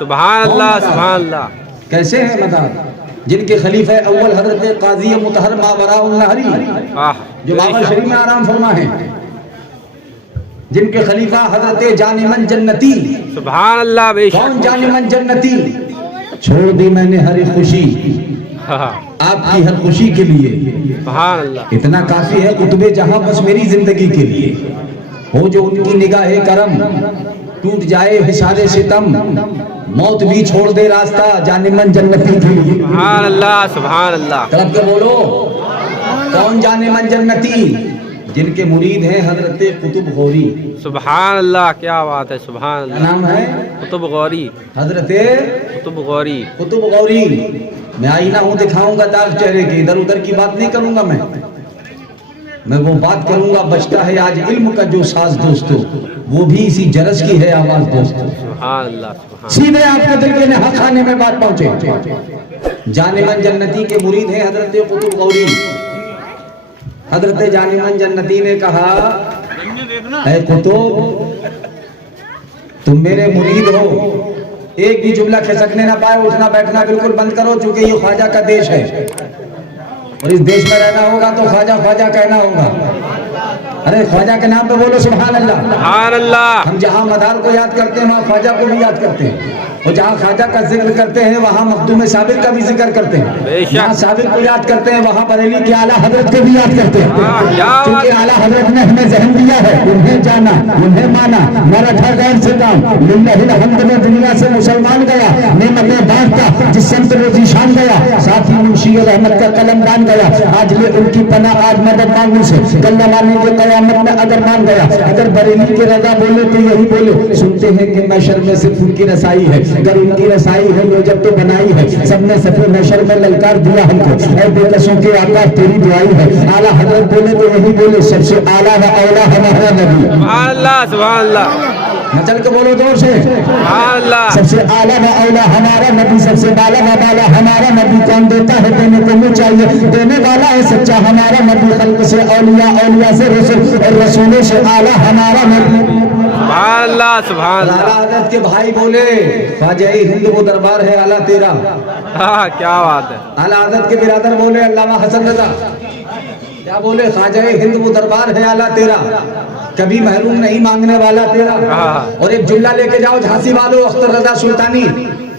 सुभान अल्लाह सुभान अल्लाह। कैसे है मदार? जिनके खलीफा अव्वल हजरत काजी मुतहर मावराउन नहरी जो बाबा शरीफ में आराम फरमा है, जिनके खलीफा हजरत जानिमन जन्नती। सुभान अल्लाह। कौन जानिमन जन्नती? छोड़ दी मैंने हर खुशी आपकी हर खुशी के लिए, सुभान अल्लाह। इतना काफी है कुतुबे जहां बस मेरी जिंदगी के लिए। हो जो उनकी निगाहे करम, टूट जाए हिसारे सितम, मौत भी छोड़ दे रास्ता जानिमन जन्नती के लिए। सुभान अल्लाह सुभान अल्लाह। तड़प के बोलो कौन जानिमन जन्नती? जिनके मुरीद हैं हजरत कुतुब गौरी। सुभान अल्लाह, क्या बात है। सुभान क्या अल्लाह। नाम है? कुतुब गौरी। हजरत कुतुब गौरी। कुतुब गौरी। मैं आईना हूँ, दिखाऊंगा दाग चेहरे के, इधर उधर की बात नहीं करूंगा मैं वो बात करूंगा बचता है आज इल्म का जो साज दोस्तों, वो भी इसी जरस की है आवाज दोस्तों। सुभान अल्लाह सुभान। सीधे आपके दिल के नहा खाने में बात पहुंचे। जानिमन जन्नती के मुरीद हैं हजरत कुतुब गौरी। हजरत जानिमन जन्नती ने कहा, ऐ कुतुब तुम मेरे मुरीद हो, एक भी जुमला खिसकने ना पाए, उठना बैठना बिल्कुल बंद करो, क्योंकि ये ख्वाजा का देश है और इस देश में रहना होगा तो ख्वाजा ख्वाजा कहना होगा। अरे ख्वाजा के नाम पे बोलो सुभान अल्लाह सुभान अल्लाह। हम जहाँ मदार को याद करते हैं वहाँ ख्वाजा को भी याद करते हैं, और जहाँ ख्वाजा का जिक्र करते हैं वहाँ मखदूम साबिर का भी जिक्र करते हैं। जहाँ साबिर को याद करते हैं वहाँ बरेली के आला हजरत को भी याद करते हैं, क्योंकि आला हजरत ने हमें जहन दिया है, उन्हें जाना उन्हें माना, मराठा गैर से काम लिल्लाहिल हम्द में दुनिया से मुसलमान गया, नेमतें बांटता जिस संत ने जीशान गया, साथ ही मुंशी रहमत का कलम बांध गया, आज ले उनकी पनाह आज मदद मांगने से कल्ला मारने के कयामत में अगर मान गया। अगर बरेली के रजा बोले तो यही बोले, सुनते हैं कि मैशर में सिर्फ उनकी रसाई है, अगर उनकी रसाई है वो जब तो बनाई है, सबने सफे मैशर में ललकार दिया हमको, ऐ बेकसों के आका तेरी दुआई है। आला हजरत बोले तो यही बोले, सबसे आला व औला हमारा नबी। सुभान अल्लाह सुभान अल्लाह। चल के बोलो जोर से सुभान अल्लाह। सबसे आला व औला हमारा नबी, सबसे बाला व बाला हमारा नबी। कौन देता है देने को मुझे चाहिए, देने वाला है सच्चा हमारा नबी। खल्क से औलिया, औलिया से रसूल, और रसूलों से आला हमारा नबी। सुभान अल्लाह सुभान आला अल्लाह। हजरत के भाई बोले, ख्वाजा हिंद वो दरबार है आला तेरा। हाँ क्या बात है। आला हजरत के बिरादर बोले अल्लामा हसन रजा, क्या बोले? ख्वाजा हिंद वो दरबार है आला तेरा, कभी महरूम नहीं मांगने वाला तेरा। और एक जुल्ला लेके जाओ झांसी वालों, अख्तर रजा सुल्तानी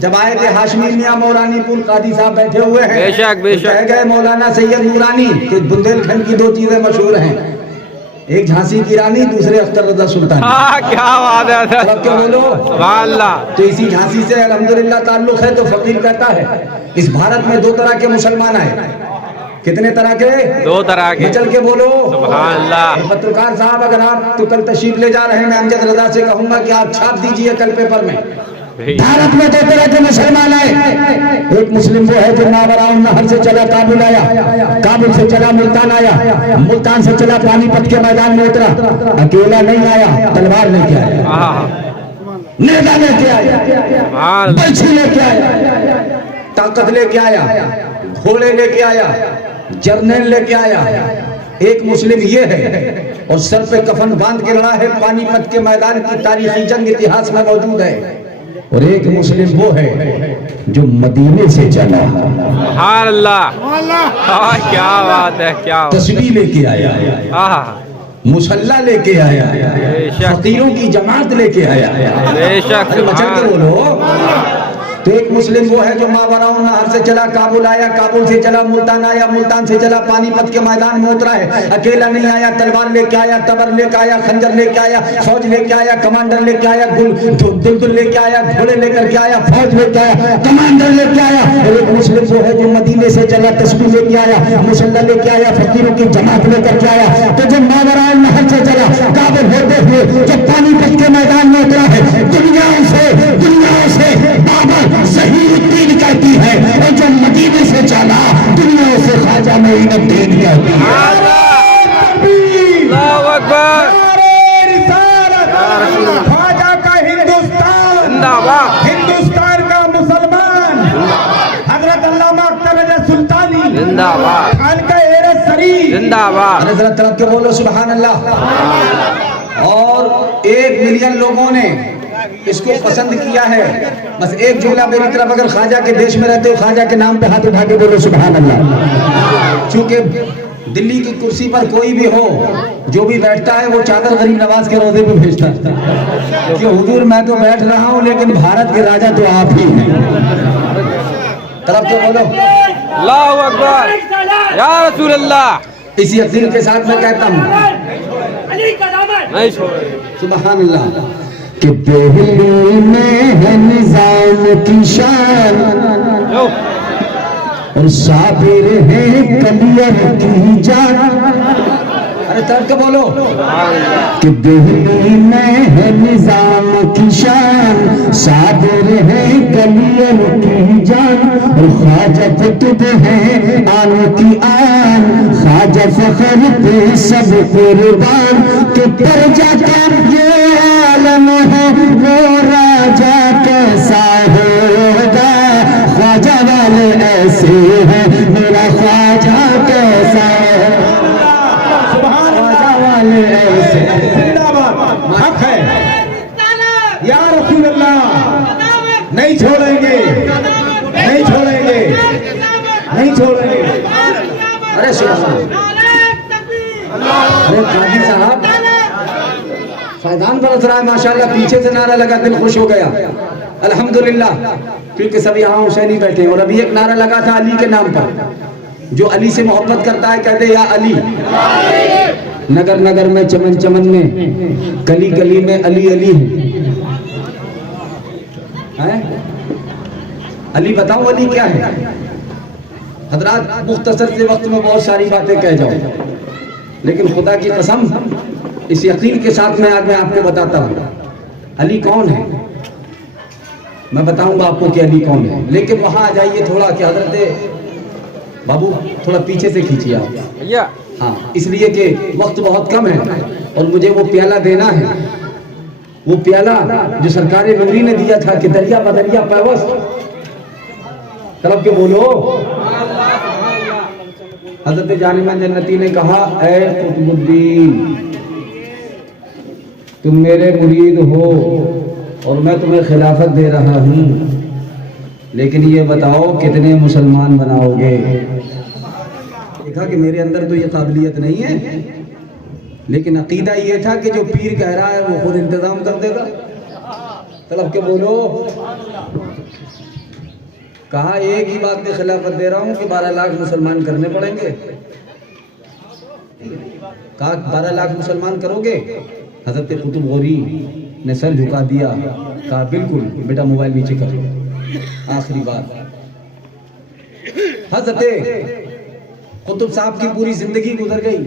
जब आए थे हाशमी मियां मौरानीपुर कादी साहब बैठे हुए हैं, बेशक बेशक। कह गए मौलाना सैयद नूरानी कि बुंदेलखंड की दो चीजें मशहूर हैं, एक झांसी की रानी, दूसरे अख्तर रजा सुल्तानी। हाँ क्या बात है। अब क्या बोलो सुभान अल्लाह। तो इसी झांसी से अल्हम्दुलिल्लाह ताल्लुक है। तो फकीर कहता है इस भारत में दो तरह के मुसलमान आए। कितने तरह के? दो तरह के। चल के बोलो सुभान अल्लाह। पत्रकार साहब अगर आप तो कल तशरीफ ले जा रहे हैं, मैं अमजद रजा से कहूंगा कि आप छाप दीजिए कल पेपर में, भारत में दो तरह के मुसलमान आए। एक मुस्लिम वो है जो मावराउन नहर से चला काबुल आया, काबुल से चला मुल्तान आया, मुल्तान से चला पानीपत के मैदान में उतरा। अकेला नहीं आया, तलवार लेके आया, नेजा लेके आया, बर्छी लेके आया, ताकत लेके आया, घोड़े लेके आया, जर्नल लेके आया। एक मुस्लिम ये है, और सर पे कफन बांध के लड़ा है, पानीपत के मैदान की तारीखी जंग इतिहास में मौजूद है। और एक मुस्लिम वो है जो मदीने से चला, सुभान अल्लाह। क्या बात है। क्या तस्बीह लेके आया, मुसल्ला लेके आया, फकीरों की जमात लेके आया। बेशक। मचल के बोलो। तो एक मुस्लिम वो है जो मावराउन नहर से चला काबुल आया, काबुल से चला मुल्तान आया, मुल्तान से चला पानीपत के मैदान में उतरा है। अकेला नहीं आया, तलवार लेके आया, तबर लेके आया, खंजर लेके आया, फौज लेके आया, कमांडर लेके आया, दुलदुल लेके आया, घोड़े लेकर के आया, फौज लेके आया, कमांडर लेके आया। और एक मुस्लिम वो है जो मदीने से चला, तस्बीह लेके आया, मुसल्ला लेके आया, फकीरों की जमात लेकर के आया। तो जब मावराउन नहर से चला काबुल होते हुए जब पानीपत के मैदान में उतरा है, दुनिया से बाबर ज़हीरुद्दीन कहती है, और जो मदीने से चला दुनिया से ख्वाजा मोइनुद्दीन कहती है। अल्लाहू अकबर। ख्वाजा का हिंदुस्तान जिंदाबाद, हिंदुस्तान का मुसलमान हजरत अल्लामा अख्तर रजा सुल्तानी जिंदाबाद, खान का एरे शरीफ जिंदाबाद। अरे जरा तरफ के बोलो सुभान अल्लाह। और 1 मिलियन लोगों ने इसको पसंद किया है। बस एक झोला मेरी तरफ, अगर ख्वाजा के देश में रहते हो ख्वाजा के नाम पे हाथ उठा के बोलो सुभान अल्लाह। चूंकि दिल्ली की कुर्सी पर कोई भी हो, जो भी बैठता है वो चादर गरीब नवाज के रोजे पे भेजता है कि हुजूर मैं तो बैठ रहा हूँ लेकिन भारत के राजा तो आप ही हैं। तरफ के बोलो अल्लाहू अकबर या रसूल अल्लाह। इसी यकीन के साथ मैं कहता हूँ नहीं छोड़े सुभान अल्लाह कि दिल्ली में है निजाम की शान और साबिर है कलियर की जान। अरे तर्क के बोलो कि दिल्ली में है निजाम की शान, साबिर है कलियर की जान और ख्वाजा कुतुब है आन की आन, ख्वाजा फखर पे सब कुर्बान के प्रजा का ये आलम है वो राजा कैसा होगा, ख्वाजा वाले ऐसे हैं मेरा ख्वाजा कैसा है, ख्वाजा वाले ऐसे हक है या रसूल अल्लाह। नहीं छोड़ेंगे नहीं छोड़ेंगे नहीं छोड़ेंगे। अरे अरे काजी साहब फैजान बरस रहा है माशाल्लाह, पीछे से नारा लगा, दिल खुश हो गया अल्हम्दुलिल्लाह, क्योंकि सब यहाँ हुसैनी बैठे हैं। और अभी एक नारा लगा था अली के नाम पर, जो अली से मोहब्बत करता है कहते या अली। नगर नगर में चमन चमन में गली गली में अली अली है। अली बताओ अली क्या है? हजरात मुख्तसर से वक्त में बहुत सारी बातें कह जाओ, लेकिन खुदा की कसम इस यकीन के साथ मैं आज मैं आपको बताता हूँ अली कौन है। मैं बताऊंगा आपको कि अली कौन है, लेकिन वहां आ जाइए थोड़ा कि हजरत बाबू थोड़ा पीछे से खींचिए आप भैया। हाँ, इसलिए कि वक्त बहुत कम है और मुझे वो प्याला देना है, वो प्याला जो सरकार नूरी ने दिया था कि दरिया बदरिया पैवस। तरफ के बोलो हजरत जानिमा जन्नती ने कहा ऐ कुतुबुद्दीन तुम मेरे मुरीद हो और मैं तुम्हें खिलाफत दे रहा हूँ, लेकिन ये बताओ कितने मुसलमान बनाओगे। देखा कि मेरे अंदर तो ये काबिलियत नहीं है, लेकिन अकीदा ये था कि जो पीर कह रहा है वो खुद इंतजाम कर देगा। तलब के बोलो कहा एक ही बात में खिलाफत दे रहा हूँ कि 12 लाख मुसलमान करने पड़ेंगे। कहा 12 लाख मुसलमान करोगे? हजरत कुतुब गौरी ने सर झुका दिया, कहा बिल्कुल बेटा मोबाइल नीचे कर लो। आखिरी बात हजरत कुतुब साहब की पूरी जिंदगी गुजर गई।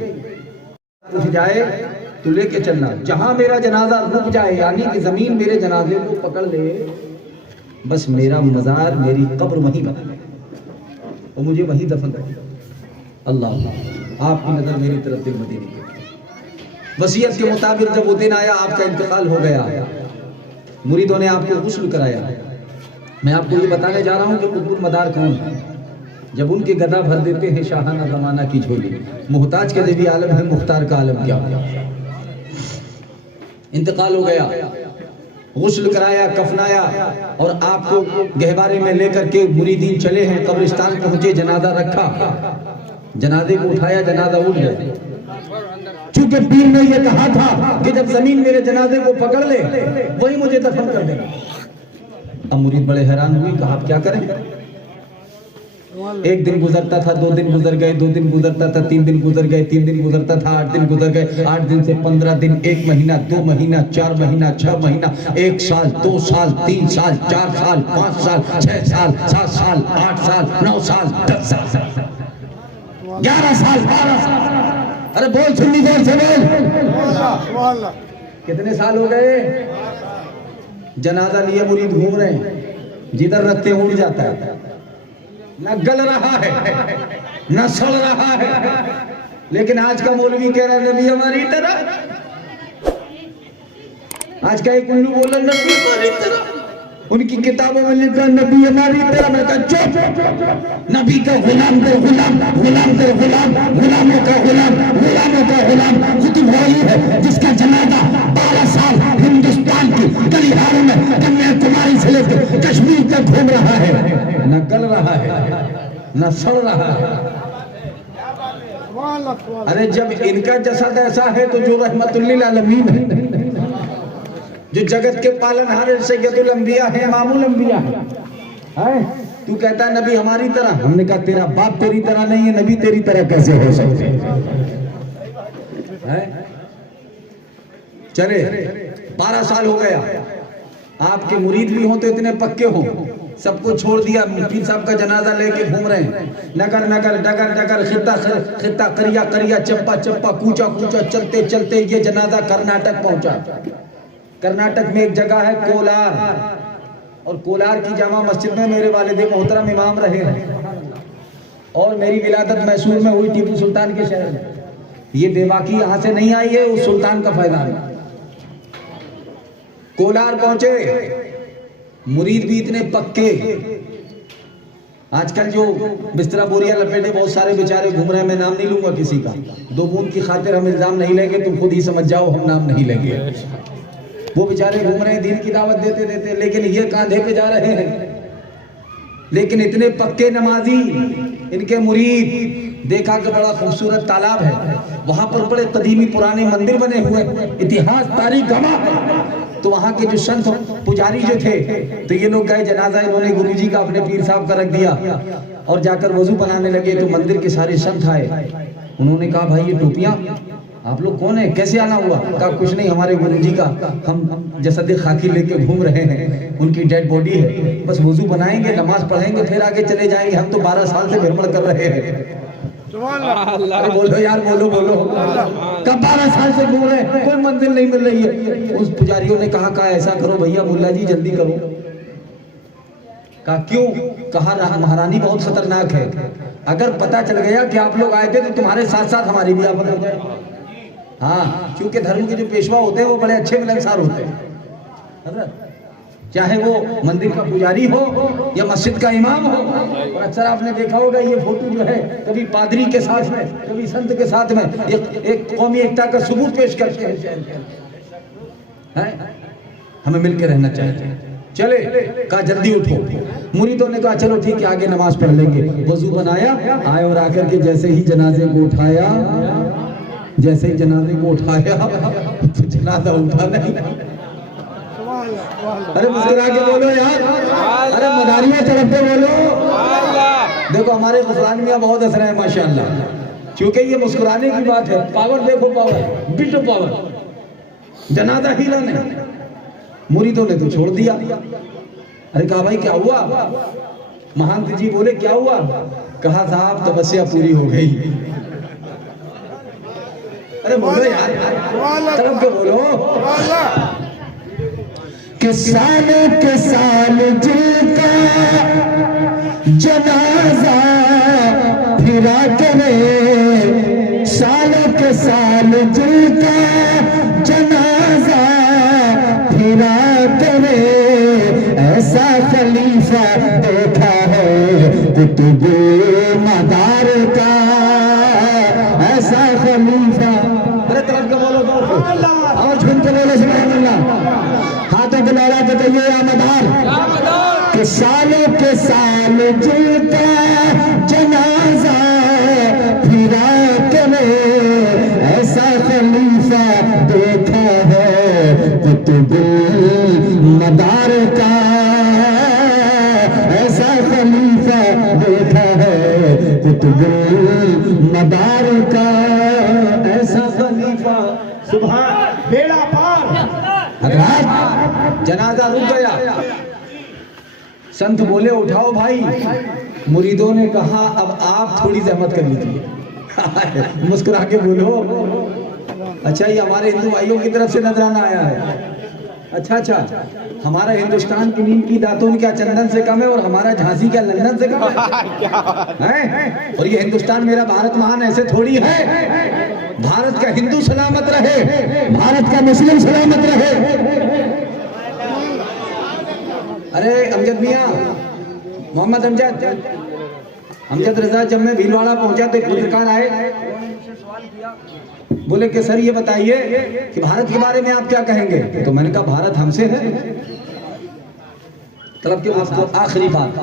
पूछ जाए तो लेके चलना, जहां मेरा जनाजा रुक जाए यानी कि जमीन मेरे जनाजे को पकड़ ले, बस मेरा मजार मेरी कब्र वहीं बना और मुझे वहीं दफन कर। अल्लाह आपकी नजर मेरी तरफ दिल मदीने की। वसीयत के मुताबिक जब वो दिन आया आपका इंतकाल हो गया, मुरीदों ने आपको गुस्ल कराया। मैं आपको ये बताने जा रहा हूँ कि कुतुब मदार कौन है। जब उनके गदा भर देते हैं शाहाना ज़माना की झोली, मुहताज के लिए भी आलम है, मुख्तार का आलम क्या। इंतकाल हो गया, गुस्ल कराया, कफनाया और आपको गहवारे में लेकर के मुरीदीन चले हैं, कब्रिस्तान पहुंचे, जनाजा रखा, जनाजे को उठाया, जनाजा उठ गया। चूंकि पीर ने यह कहा था कि जब जमीन मेरे जनाजे को पकड़ ले वही मुझे दफन कर देना। अब मुरीद बड़े हैरान हुए, कहा आप क्या करें। एक दिन गुजरता था, 2 दिन गुजर गए, 2 दिन गुजरता था, 3 दिन गुजर गए, 3 दिन गुजरता था, 8 दिन गुजर गए, 8 दिन से 15 दिन, 1 महीना, 2 महीना, 4 महीना, 6 महीना, 1 साल, 2 साल, 3 साल, 4 साल, 5 साल, 6 साल, 7 साल, 8 साल, 9 साल, 10 साल, 11 साल, 12 साल। अरे बोल सुन्नी जोर से बोल। कितने साल हो गए? जनाजा लिए मुरीद घूम रहे हैं, जिधर रखते उड़ जाता है, न गल रहा है न सड़ रहा है। लेकिन आज का मौलवी कह रहा है नबी हमारी तरह। आज का एक उल्लू बोला नबी हमारी तरह, उनकी किताबों में लिखा नबी हमारी तरह। मैं कहा चुप, नबी का गुलाम दे गुलाम, गुलाम दे गुलाम, गुलामों का गुलाम, गुलामों का गुलाम कुतुब वही है जिसका जनाजा 12 साल हिंदुस्तान की गलियारों में कन्याकुमारी से लेकर कश्मीर तक घूम रहा है, न गल रहा है न सड़ रहा है। अरे जब इनका जसद ऐसा है तो जो रहमतुल्लिल आलमीन है, जो जगत के पालनहार सैयदुल अंबिया है, इमामुल अंबिया है, तू कहता है नबी हमारी तरह। हमने कहा तेरा बाप तेरी तरह नहीं है, नबी तेरी तरह कैसे हो सकते हैं? चले 12 साल हो गया, आपके मुरीद भी हो तो इतने पक्के हो, सबको छोड़ दिया, पीर साहब का जनाजा लेके घूम रहे हैं, नगर नगर डगर डगर खित्ता खित्ता करिया करिया चप्पा चप्पा कूचा कूचा चलते चलते ये जनाजा कर्नाटक पहुंचा। कर्नाटक में एक जगह है कोलार, और कोलार की जामा मस्जिद में मेरे वालिद मोहतरम इमाम रहे हैं, और मेरी विलादत मैसूर में हुई टीपू सुल्तान के शहर में। ये बेबाकी यहाँ से नहीं आई है, उस सुल्तान का फायदा है। कोलार पहुंचे, मुरीद भी इतने पक्के, आजकल जो बिस्तरा बोरिया लपेटे बहुत सारे बेचारे घूम रहे हैं, मैं नाम नहीं लूंगा किसी का, 2 बूंद की खातिर हम इल्जाम नहीं लेंगे, तुम खुद ही समझ जाओ, हम नाम नहीं लेंगे। वो बेचारे घूम रहे हैं दीन की दावत देते देते, लेकिन ये कांधे पे जा रहे हैं। लेकिन इतने पक्के नमाजी इनके मुरीद, देखा कि बड़ा खूबसूरत तालाब है, वहां पर बड़े कदीमी पुराने मंदिर बने हुए, इतिहास तारीख गवाह है। तो वहां के जो संत पुजारी जो थे, तो ये लोग गए, जनाजा इन्होंने गुरुजी का अपने पीर साहब का रख दिया और जाकर वजू बनाने लगे। तो मंदिर के सारे संत आए, उन्होंने कहा भाई ये टोपियां आप लोग कौन है, कैसे आना हुआ? कहा कुछ नहीं, हमारे गुरुजी का हम जसद खाकी लेके घूम रहे हैं, उनकी डेड बॉडी है, बस वजू बनाएंगे, नमाज पढ़ेंगे, फिर आगे चले जाएंगे, हम तो 12 साल से भ्रमण कर रहे हैं। अरे बोलो यार, बोलो बोलो, कब 12 साल से घूम रहे हैं, कोई मंजिल नहीं मिल रही है। उस पुजारियों ने कहा ऐसा करो भैया, मुल्ला जी जल्दी करो। कहा क्यों? कहा महारानी बहुत खतरनाक है, अगर पता चल गया कि आप लोग आए थे तो तुम्हारे साथ साथ हमारी भी आफत हो जाए। हाँ, क्योंकि धर्म के जो पेशवा होते हैं वो बड़े अच्छे मिलनसार होते हैं, चाहे वो मंदिर का पुजारी हो या मस्जिद का इमाम हो। और अक्सर आपने देखा होगा ये फोटो जो है, कभी पादरी के साथ में, कभी संत के साथ में, एक कौमी एकता का सबूत पेश करते हैं। हमें मिलकर रहना चाहिए। चले, कहा जल्दी उठो। मुरीदों ने कहा चलो ठीक है, आगे नमाज पढ़ लेंगे। वजू बनाया, आए और आकर के जैसे ही जनाजे को उठाया, जैसे ही जनाजे को उठाया तो जनाजा उठा नहीं। अरे मुस्कुरा के बोलो यार, अरे मदारियां चढ़ते बोलो। देखो हमारे गुफरान मियां बहुत हंस रहे हैं माशाल्लाह, क्योंकि ये मुस्कुराने की बात है। पावर देखो, पावर बिल्टो पावर। जनाजा हिला नहीं, मुरीदों ने तो छोड़ दिया। अरे कहा भाई क्या हुआ? महंत जी बोले क्या हुआ? कहा साहब तपस्या पूरी हो गई। अरे बोलो यार, तरफ के बोलो। के साल जिनका जनाजा फिरा करे, साल के साल जिनका जनाजा फिरा करे, ऐसा खलीफा देखा है कुतुब मदार का, ऐसा खलीफा। अरे तरफ के बोलो, और सुन के बोलो सुभान अल्लाह। हाथों को लहरा के कहिए आमदार। के सालों के साल जिनका जनाजा फिरा करे, ऐसा खलीफा देखा है कुतुब मदार का, ऐसा खलीफा देखा है कुतुब मदार का, ऐसा खलीफा। सुबह बेड़ा पार, जनाजा रुक गया। संत बोले उठाओ भाई। मुरीदों ने कहा अब आप थोड़ी जहमत कर लीजिए। मुस्कुरा के बोलो, अच्छा ये हमारे हिंदू भाइयों की तरफ से नजराना आया है। अच्छा, हमारा हिंदुस्तान की नीम की दातून क्या चंदन से कम है, और हमारा झांसी क्या लंदन से कम है? और ये हिंदुस्तान मेरा भारत महान ऐसे थोड़ी है। भारत का हिंदू सलामत रहे, भारत का मुस्लिम सलामत रहे। अरे अमजद मियाँ, मोहम्मद अमजद रजा, जब मैं भीलवाड़ा पहुंचा तो एक पत्रकार आए, सवाल किया बोले कि सर ये बताइए कि भारत के बारे में आप क्या कहेंगे। तो मैंने कहा भारत हमसे है। तलब के आपको आखिरी बात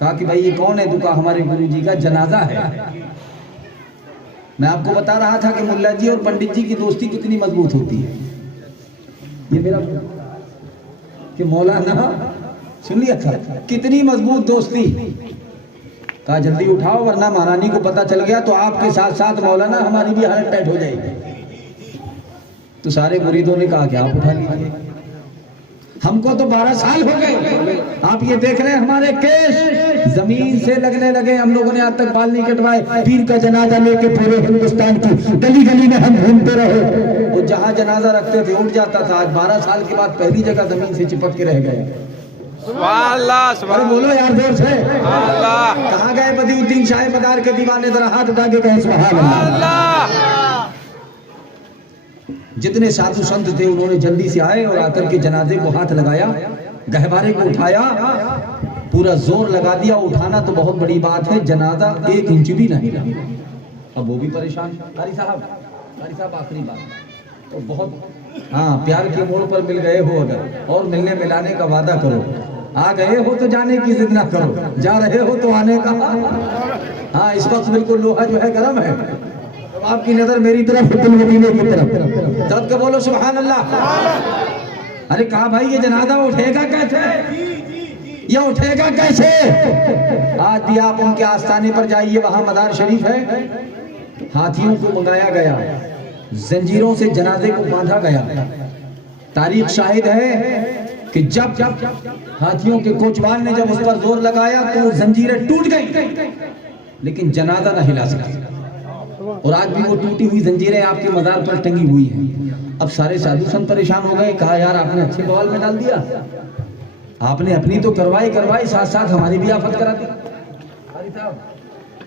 कहा कि भाई ये कौन है, दुका हमारे गुरु जी का जनाजा है। मैं आपको बता रहा था कि मुल्ला जी और पंडित जी की दोस्ती कितनी मजबूत होती है। ये मेरा कि मौलाना सुन लिया था कितनी मजबूत दोस्ती। कहा जल्दी उठाओ वरना महारानी को पता चल गया तो आपके साथ साथ मौलाना हमारी भी हालत टाइट हो जाएगी। तो सारे मुरीदों ने कहा कि आप उठा लीजिए, हमको तो 12 साल हो गए, आप ये देख रहे हैं हमारे केश जमीन से लगने लगे, हम लोगों ने आज तक बाल नहीं कटवाए। पीर का जनाजा लेके पूरे हिंदुस्तान की गली गली में हम घूमते रहे, वो जहां जनाजा रखते थे उठ जाता था। आज 12 साल के बाद पहली जगह जमीन से चिपक के रह गए। अरे बोलो यार जोर से, कहाँ गए बदिउद्दीन शाह मदार के दीवाने, जरा हाथ उठा के कहें सुभान अल्लाह। जितने साधु संत थे उन्होंने जल्दी से आए और आकर के जनाजे को हाथ लगाया, गहवारे को उठाया, पूरा जोर लगा दिया। उठाना तो बहुत बड़ी बात है, जनाजा 1 इंच भी नहीं लगा। अब वो भी परेशान। कारी साहब आखिरी बात, तो बहुत हाँ प्यार के मोड़ पर मिल गए हो अगर, और मिलने मिलाने का वादा करो। आ गए हो तो जाने की जिद ना करो, जा रहे हो तो आने का। हाँ इस वक्त बिल्कुल लोहा जो है गर्म है, तो आपकी नजर मेरी तरफ, मदीने की तरफ। तब के बोलो सुभान अल्लाह। अरे कहा भाई ये जनाजा उठेगा कैसे, ये उठेगा कैसे। आज भी आप उनके आस्थाने पर जाइए, वहां मदार शरीफ है, हाथियों को मंगाया गया, जंजीरों से जनाजे को बांधा गया। तारीख शाहिद है कि जब हाथियों के कोचवान ने जब उस पर जोर लगाया तो जंजीरें टूट गई, लेकिन जनाजा न हिला सका। और आज भी वो टूटी हुई जंजीरें आपके मजार पर टंगी हुई हैं। अब सारे साधु संत परेशान हो गए। कहा यार आपने अच्छे बवाल में डाल दिया, आपने अपनी तो करवाई, साथ साथ हमारी भी आफत करा दी।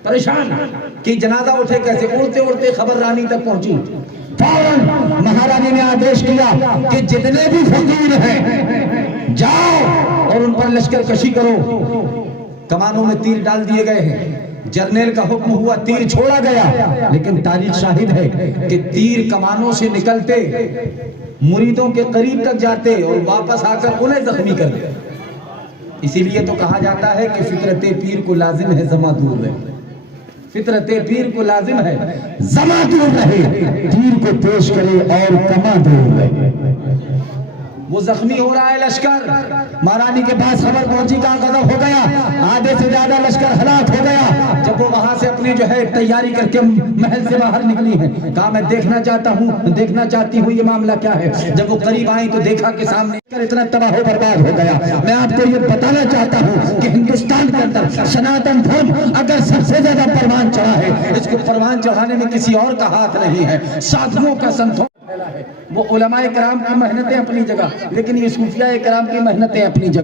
परेशान कि जनाजा उठे कैसे। उड़ते उड़ते खबर रानी तक पहुंची। फौरन महारानी ने आदेश किया कि जितने भी फकीर हैं जाओ और उन पर लश्कर कशी करो। कमानों में तीर डाल दिए गए हैं, जर्नैल का हुक्म हुआ, तीर छोड़ा गया। लेकिन तारीख शाहिद है कि तीर कमानों से निकलते मुरीदों के करीब तक जाते और वापस आकर उन्हें जख्मी कर देते। इसीलिए तो कहा जाता है कि फितरते पीर को लाजिम है जमा दूर रहे। फितरते पीर को लाजिम है जमा दूर रहे, पीर को पेश करे और कमा दूर रहे। वो जख्मी हो रहा है लश्कर, महारानी के पास खबर पहुंची, का गजब हो गया, आधे से ज्यादा लश्कर हलाक हो गया। जब वो वहां से अपनी जो है तैयारी करके महल से बाहर निकली है, कहा मैं देखना चाहती हूँ ये मामला क्या है। जब वो करीब आई तो देखा कि सामने इतना तबाह बर्बाद हो गया। मैं आपको ये बताना चाहता हूँ कि हिंदुस्तान के अंदर सनातन धर्म अगर सबसे ज्यादा परवान चढ़ा है, इसको परवान चढ़ाने में किसी और का हाथ नहीं है, साधुओं का, संतों है। वो उलमाए कराम की मेहनतें अपनी जगह, लेकिन ये सूफिया कराम की मेहनतें अपनी जगह।